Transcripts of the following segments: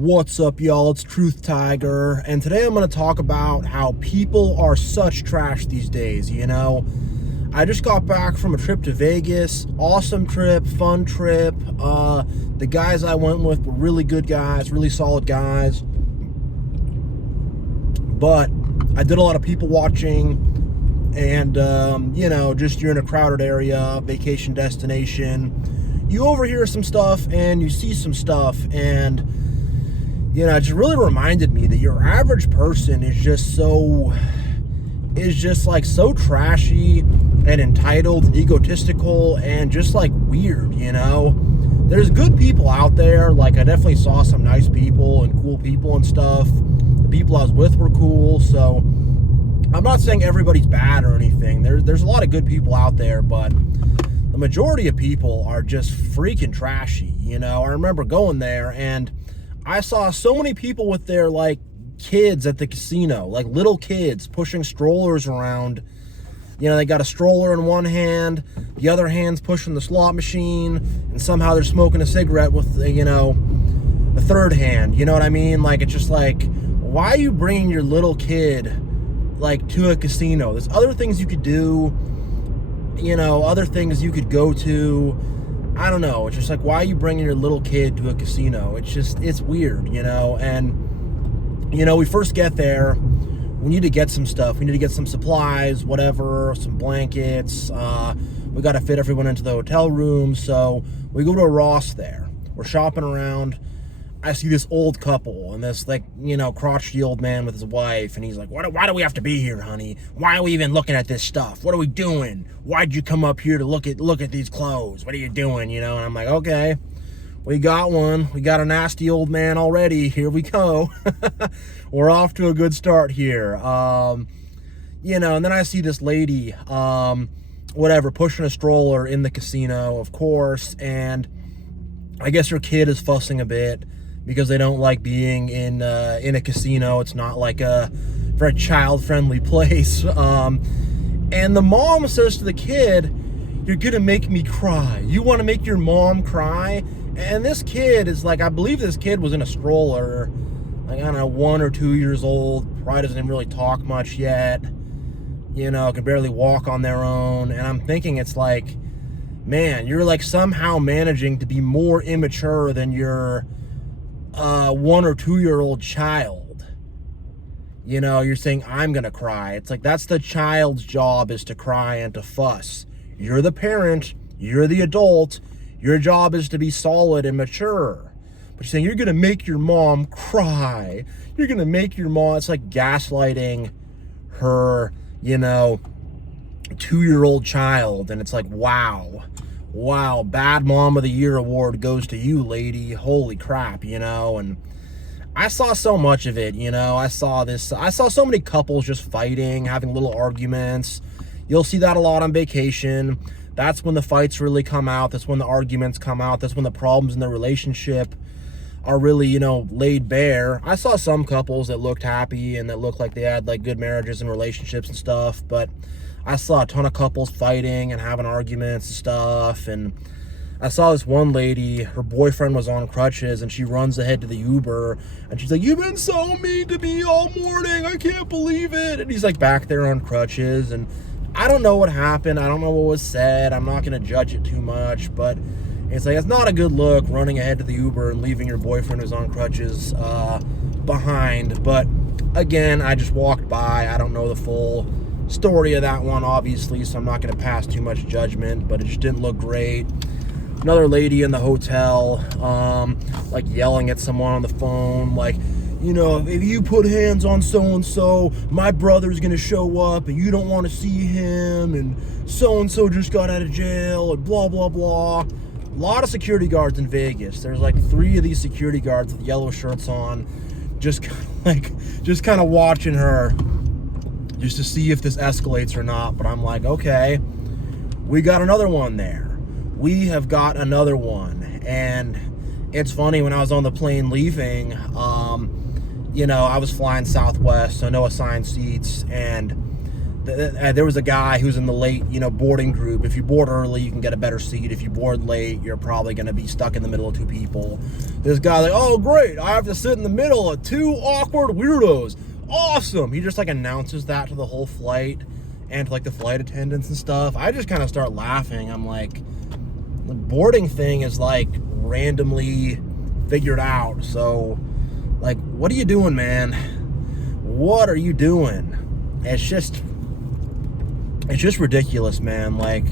What's up, y'all? It's TruthTiger, and today I'm going to talk about how people are such trash these days, you know? I just got back from a trip to Vegas. Awesome trip, fun trip. The guys I went with were really good guys, really solid guys. But I did a lot of people watching, and, just you're in a crowded area, vacation destination. You overhear some stuff, and you see some stuff, and it just really reminded me that your average person is just so trashy and entitled and egotistical and just like weird, There's good people out there. Like, I definitely saw some nice people and cool people and stuff. The people I was with were cool, so I'm not saying everybody's bad or anything. There's a lot of good people out there, but the majority of people are just freaking trashy, I remember going there and I saw so many people with their, kids at the casino, little kids pushing strollers around. They got a stroller in one hand, the other hand's pushing the slot machine, and somehow they're smoking a cigarette with, the third hand. You know what I mean? It's just why are you bringing your little kid, to a casino? There's other things you could do, other things you could go to. I don't know. It's just why are you bringing your little kid to a casino? It's weird, and, we first get there. We need to get some stuff. We need to get some supplies, whatever, some blankets. We got to fit everyone into the hotel room. So we go to a Ross there. We're shopping around. I see this old couple and this, crotchety old man with his wife. And he's like, why do we have to be here, honey? Why are we even looking at this stuff? What are we doing? Why'd you come up here to look at these clothes? What are you doing? And I'm like, okay, we got one. We got a nasty old man already. Here we go. We're off to a good start here. And then I see this lady, pushing a stroller in the casino, of course. And I guess her kid is fussing a bit because they don't like being in a casino. It's not like a very child-friendly place. And the mom says to the kid, "You're gonna make me cry. You want to make your mom cry?" And this kid is I believe this kid was in a stroller, I don't know, 1 or 2 years old, probably doesn't really talk much yet, can barely walk on their own. And I'm thinking it's man, you're somehow managing to be more immature than your 1 or 2 year old child. You're saying, I'm gonna cry. It's that's the child's job, is to cry and to fuss. You're the parent, you're the adult, your job is to be solid and mature. But you're saying you're gonna make your mom cry. You're gonna make your mom, it's gaslighting her, 2-year-old child. And it's wow, bad mom of the year award goes to you, lady. Holy crap, and I saw so much of it. I saw so many couples just fighting, having little arguments. You'll see that a lot on vacation. That's when the fights really come out. That's when the arguments come out. That's when the problems in the relationship are really, laid bare. I saw some couples that looked happy and that looked like they had good marriages and relationships and stuff, but I saw a ton of couples fighting and having arguments and stuff. And I saw this one lady, her boyfriend was on crutches, and she runs ahead to the Uber, and she's like, "You've been so mean to me all morning. I can't believe it." And he's back there on crutches, and I don't know what happened. I don't know what was said. I'm not going to judge it too much, but it's it's not a good look running ahead to the Uber and leaving your boyfriend who's on crutches behind. But again, I just walked by. I don't know the full story of that one, obviously, so I'm not going to pass too much judgment, but it just didn't look great. Another lady in the hotel, yelling at someone on the phone, if you put hands on so-and-so, my brother's going to show up, and you don't want to see him, and so-and-so just got out of jail, and blah, blah, blah. A lot of security guards in Vegas. There's 3 of these security guards with yellow shirts on, just kind of watching her, just to see if this escalates or not. But I'm okay, we got another one there. We have got another one. And it's funny, when I was on the plane leaving, I was flying Southwest, so no assigned seats, and there was a guy who's in the late, boarding group. If you board early, you can get a better seat. If you board late, you're probably going to be stuck in the middle of two people. This guy like, oh great, I have to sit in the middle of two awkward weirdos. Awesome. He just like announces that to the whole flight and to like the flight attendants and stuff. I just kind of start laughing. I'm like, the boarding thing is like randomly figured out. So like, what are you doing, man? What are you doing? It's just ridiculous, man. Like,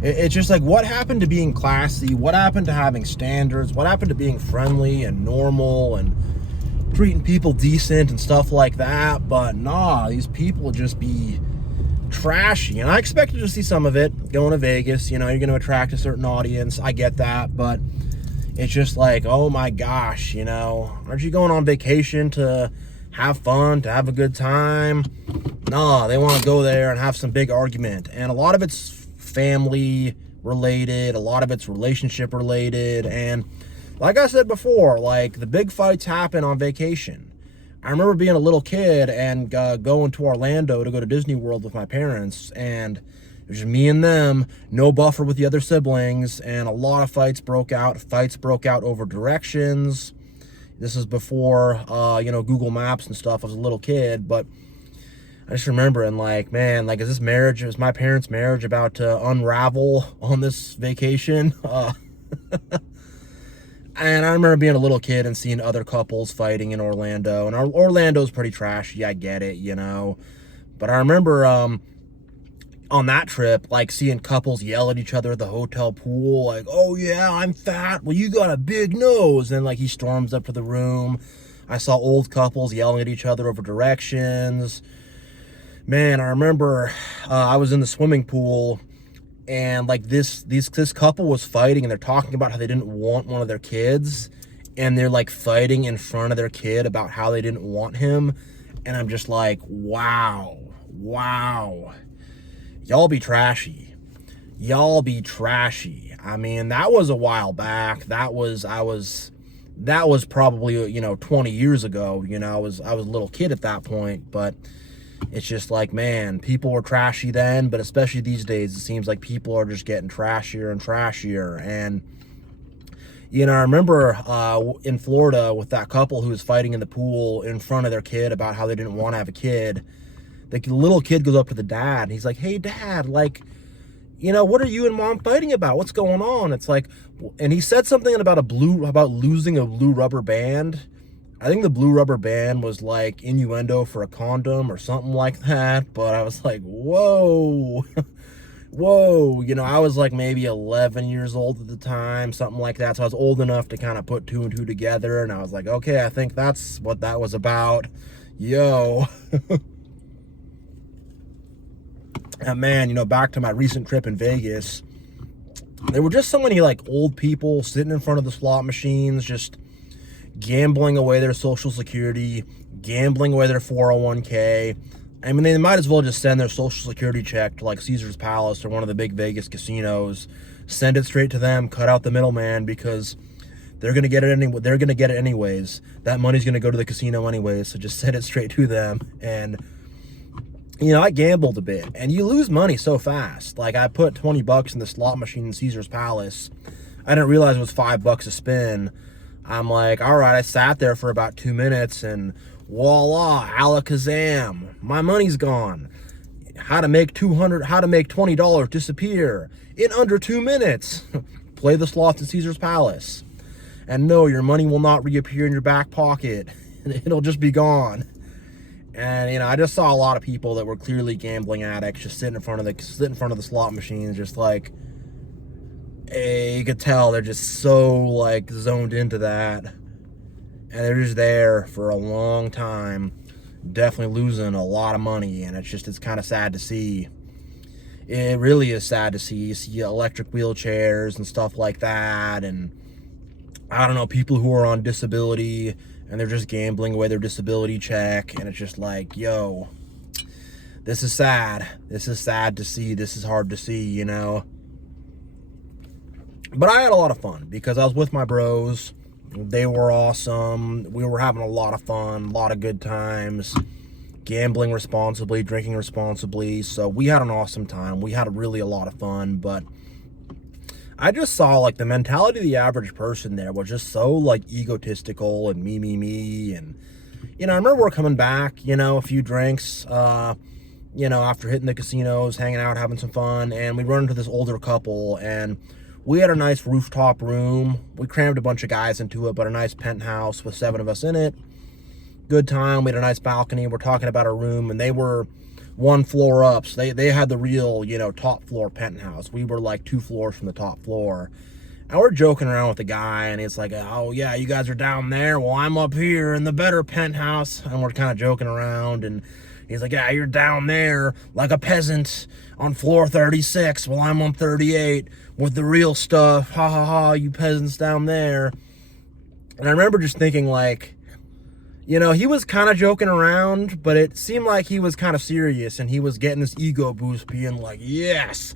it's just like, what happened to being classy? What happened to having standards? What happened to being friendly and normal and treating people decent and stuff like that? But nah, these people just be trashy. And I expected to see some of it going to Vegas. You're going to attract a certain audience. I get that. But it's just like, oh my gosh, aren't you going on vacation to have fun, to have a good time? No, they want to go there and have some big argument. And a lot of it's family related, a lot of it's relationship related. And like I said before, like, the big fights happen on vacation. I remember being a little kid and going to Orlando to go to Disney World with my parents, and it was just me and them, no buffer with the other siblings, and a lot of fights broke out. Fights broke out over directions. This is before, Google Maps and stuff. I was a little kid, but I just remember, and like, man, like, is my parents' marriage about to unravel on this vacation? And I remember being a little kid and seeing other couples fighting in Orlando, and Orlando's pretty trashy, I get it, but I remember, on that trip, like, seeing couples yell at each other at the hotel pool, like, oh yeah, I'm fat, well, you got a big nose, and like, he storms up to the room. I saw old couples yelling at each other over directions. Man, I remember I was in the swimming pool, and like, this couple was fighting, and they're talking about how they didn't want one of their kids, and they're like fighting in front of their kid about how they didn't want him. And I'm just like, wow, y'all be trashy. I mean, that was a while back. That was probably, 20 years ago. I was a little kid at that point, but it's just like, man, people were trashy then, but especially these days, it seems like people are just getting trashier and trashier. And, I remember in Florida with that couple who was fighting in the pool in front of their kid about how they didn't want to have a kid. The little kid goes up to the dad, and he's like, hey, Dad, like, what are you and Mom fighting about? What's going on? It's like, and he said something about losing a blue rubber band. I think the blue rubber band was like innuendo for a condom or something like that. But I was like, whoa, I was like maybe 11 years old at the time, something like that. So I was old enough to kind of put two and two together. And I was like, okay, I think that's what that was about. Yo. And man, back to my recent trip in Vegas, there were just so many like old people sitting in front of the slot machines, just gambling away their Social Security, gambling away their 401k. I mean, they might as well just send their Social Security check to like Caesar's Palace or one of the big Vegas casinos, send it straight to them, cut out the middleman, because they're gonna get it anyways. That money's gonna go to the casino anyways, so just send it straight to them. And I gambled a bit, and you lose money so fast. Like, I put $20 in the slot machine in Caesar's Palace. I didn't realize it was $5 a spin. I'm like, all right, I sat there for about 2 minutes, and voila, alakazam, my money's gone. How to make $20 disappear in under 2 minutes. Play the slots at Caesar's Palace. And no, your money will not reappear in your back pocket. It'll just be gone. And, I just saw a lot of people that were clearly gambling addicts just sitting in front of the slot machines, just like, you could tell they're just so like zoned into that. And they're just there for a long time, definitely losing a lot of money. And it's kind of sad to see. It really is sad to see. You see electric wheelchairs and stuff like that. And I don't know, people who are on disability, and they're just gambling away their disability check. And it's just like, yo, this is sad. This is sad to see. This is hard to see, But I had a lot of fun because I was with my bros. They were awesome. We were having a lot of fun, a lot of good times. gambling responsibly, drinking responsibly. So we had an awesome time. We had really a lot of fun, but I just saw like the mentality of the average person there was just so like egotistical and me. And, you know, I remember we're coming back, you know, a few drinks, you know, after hitting the casinos, hanging out, having some fun. And we run into this older couple, and we had a nice rooftop room. We crammed a bunch of guys into it, but a nice penthouse with 7 of us in it. Good time. We had a nice balcony. We're talking about our room, and they were 1 floor up. So they had the real, you know, top floor penthouse. We were like 2 floors from the top floor. And we're joking around with the guy, and it's like, oh yeah, you guys are down there. Well, I'm up here in the better penthouse. And we're kind of joking around, and he's like, yeah, you're down there like a peasant on floor 36. Well, I'm on 38 with the real stuff. Ha ha ha, you peasants down there. And I remember just thinking like, you know, he was kind of joking around, but it seemed like he was kind of serious, and he was getting this ego boost, being like, yes,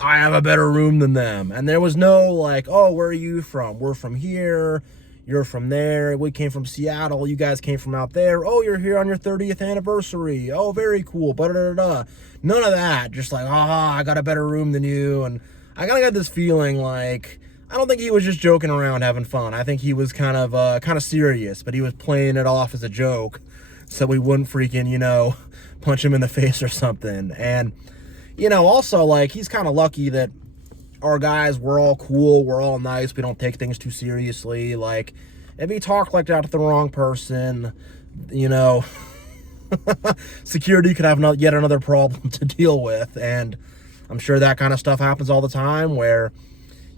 I have a better room than them. And there was no like, oh, where are you from? We're from here. You're from there. We came from Seattle. You guys came from out there. Oh, you're here on your 30th anniversary. Oh, very cool. None of that. Just like, I got a better room than you. And I kind of got this feeling like, I don't think he was just joking around having fun. I think he was kind of serious, but he was playing it off as a joke so we wouldn't freaking, you know, punch him in the face or something. And, you know, also, like, he's kind of lucky that our guys, we're all cool, we're all nice, we don't take things too seriously. Like, if he talked like that to the wrong person, you know, security could have yet another problem to deal with. And I'm sure that kind of stuff happens all the time, where,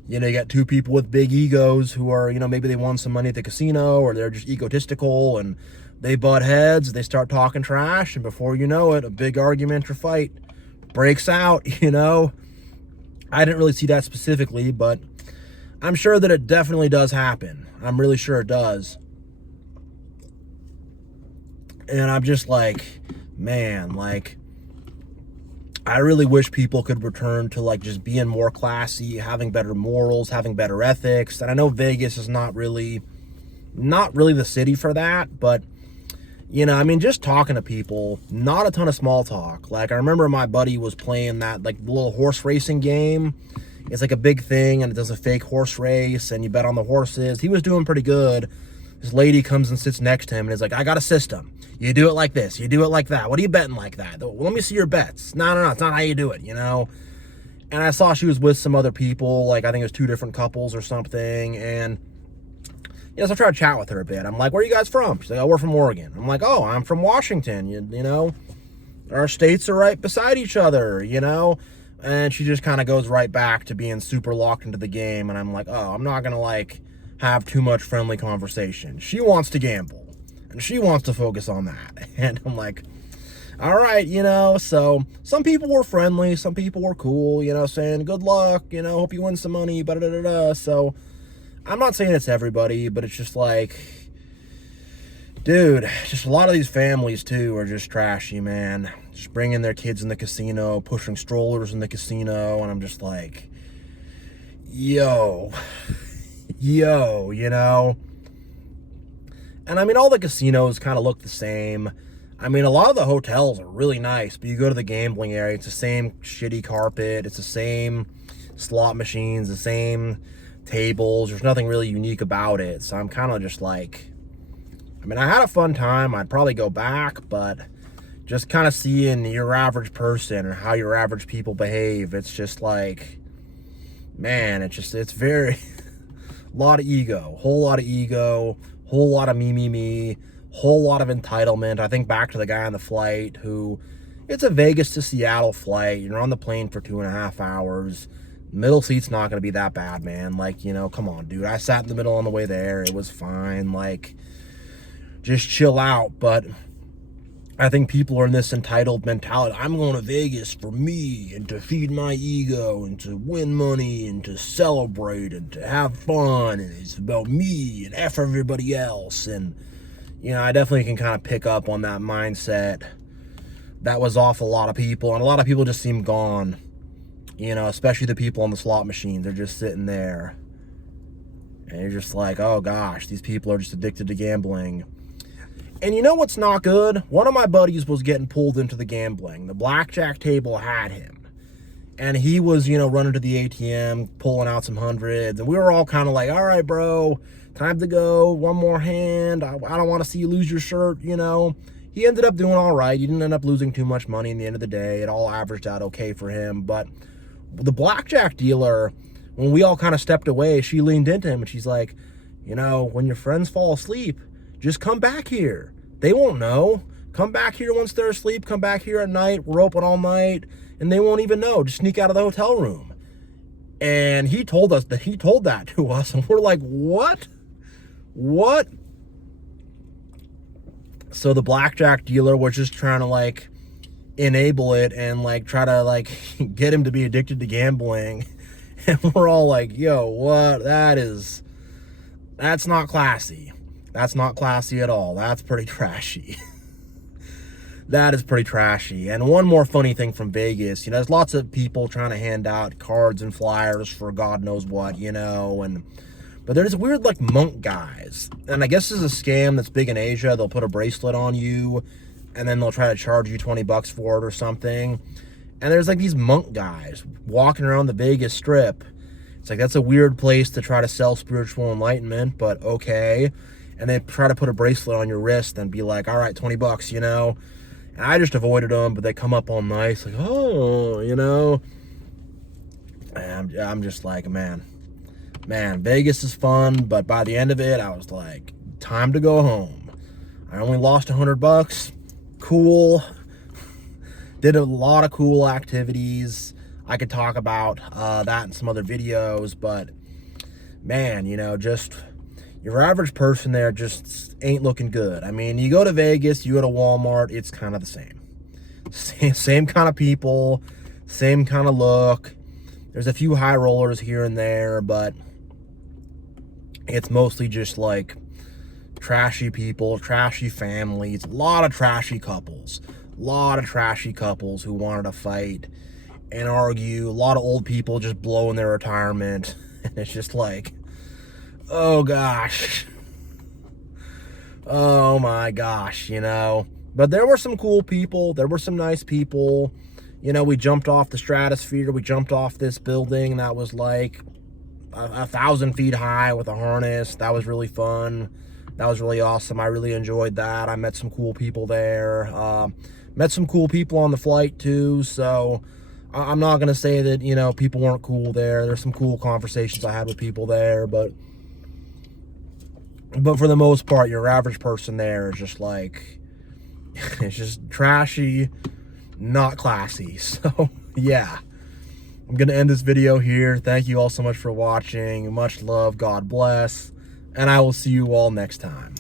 you know, you got 2 people with big egos who are, you know, maybe they won some money at the casino, or they're just egotistical, and they butt heads, they start talking trash, and before you know it, a big argument or fight breaks out, you know. I didn't really see that specifically, but I'm sure that it definitely does happen. I'm really sure it does. And I'm just like, man, like, I really wish people could return to like just being more classy, having better morals, having better ethics. And I know Vegas is not really the city for that, but, you know, I mean, just talking to people, not a ton of small talk. Like, I remember my buddy was playing that like little horse racing game. It's like a big thing, and it does a fake horse race, and you bet on the horses. He was doing pretty good. This lady comes and sits next to him and is like, I got a system. You do it like this. You do it like that. What are you betting like that? Well, let me see your bets. No. It's not how you do it, you know? And I saw she was with some other people. Like, I think it was 2 different couples or something. And, you know, so I tried to chat with her a bit. I'm like, where are you guys from? She's like, oh, we're from Oregon. I'm like, oh, I'm from Washington. You know? Our states are right beside each other, you know? And she just kind of goes right back to being super locked into the game. And I'm like, oh, I'm not going to, like, have too much friendly conversation. She wants to gamble, and she wants to focus on that. And I'm like, all right, you know. So some people were friendly, some people were cool, you know, saying good luck, you know, hope you win some money, so I'm not saying it's everybody, but it's just like, dude, just a lot of these families too are just trashy, man. Just bringing their kids in the casino, pushing strollers in the casino, and I'm just like, yo, you know. And I mean, all the casinos kind of look the same. I mean, a lot of the hotels are really nice, but you go to the gambling area, it's the same shitty carpet, it's the same slot machines, the same tables. There's nothing really unique about it. So I'm kind of just like, I mean, I had a fun time. I'd probably go back, but just kind of seeing your average person and how your average people behave, it's just like, man, it's very lot of ego, whole lot of ego, whole lot of me, whole lot of entitlement. I think back to the guy on the flight who, it's a Vegas to Seattle flight. You're on the plane for 2.5 hours. Middle seat's not going to be that bad, man. Like, you know, come on, dude. I sat in the middle on the way there. It was fine. Like, just chill out. But I think people are in this entitled mentality. I'm going to Vegas for me and to feed my ego and to win money and to celebrate and to have fun. And it's about me and F everybody else. And, you know, I definitely can kind of pick up on that mindset. That was off a lot of people. And a lot of people just seem gone. You know, especially the people on the slot machines. They're just sitting there. And you're just like, oh gosh, these people are just addicted to gambling. And you know what's not good? One of my buddies was getting pulled into the gambling. The blackjack table had him. And he was, you know, running to the ATM, pulling out some hundreds. And we were all kind of like, all right, bro, time to go. One more hand. I don't want to see you lose your shirt, you know. He ended up doing all right. He didn't end up losing too much money in the end of the day. It all averaged out okay for him. But the blackjack dealer, when we all kind of stepped away, she leaned into him and she's like, you know, when your friends fall asleep, just come back here. They won't know. Come back here once they're asleep. Come back here at night. We're open all night. And they won't even know. Just sneak out of the hotel room. And he told that to us. And we're like, what? What? So the blackjack dealer was just trying to like enable it and like try to like get him to be addicted to gambling. And we're all like, yo, what? That's not classy. That's not classy at all. That's pretty trashy. That is pretty trashy. And one more funny thing from Vegas, you know, there's lots of people trying to hand out cards and flyers for God knows what, you know, but there's weird like monk guys. And I guess this is a scam that's big in Asia. They'll put a bracelet on you and then they'll try to charge you 20 bucks for it or something. And there's like these monk guys walking around the Vegas Strip. It's like, that's a weird place to try to sell spiritual enlightenment, but okay. And they try to put a bracelet on your wrist and be like, all right, 20 bucks, you know. And I just avoided them, but they come up all nice, like, oh, you know. And I'm just like, man, Vegas is fun, but by the end of it, I was like, time to go home. I only lost 100 bucks. Cool. Did a lot of cool activities. I could talk about that in some other videos, but man, you know, just your average person there just ain't looking good. I mean, you go to Vegas, you go to Walmart, it's kind of the same. Same kind of people, same kind of look. There's a few high rollers here and there, but it's mostly just like trashy people, trashy families, a lot of trashy couples who wanted to fight and argue, a lot of old people just blowing their retirement. And it's just like, oh gosh, oh my gosh, you know. But there were some cool people, there were some nice people. You know, we jumped off the stratosphere, we jumped off this building that was like 1,000 feet high with a harness. That was really fun. That was really awesome. I really enjoyed that. I met some cool people there. Met some cool people on the flight too, so I'm not gonna say that, you know, people weren't cool there. There's some cool conversations I had with people there, but for the most part, your average person there is just like, it's just trashy, not classy. So yeah, I'm gonna end this video here. Thank you all so much for watching. Much love, God bless, and I will see you all next time.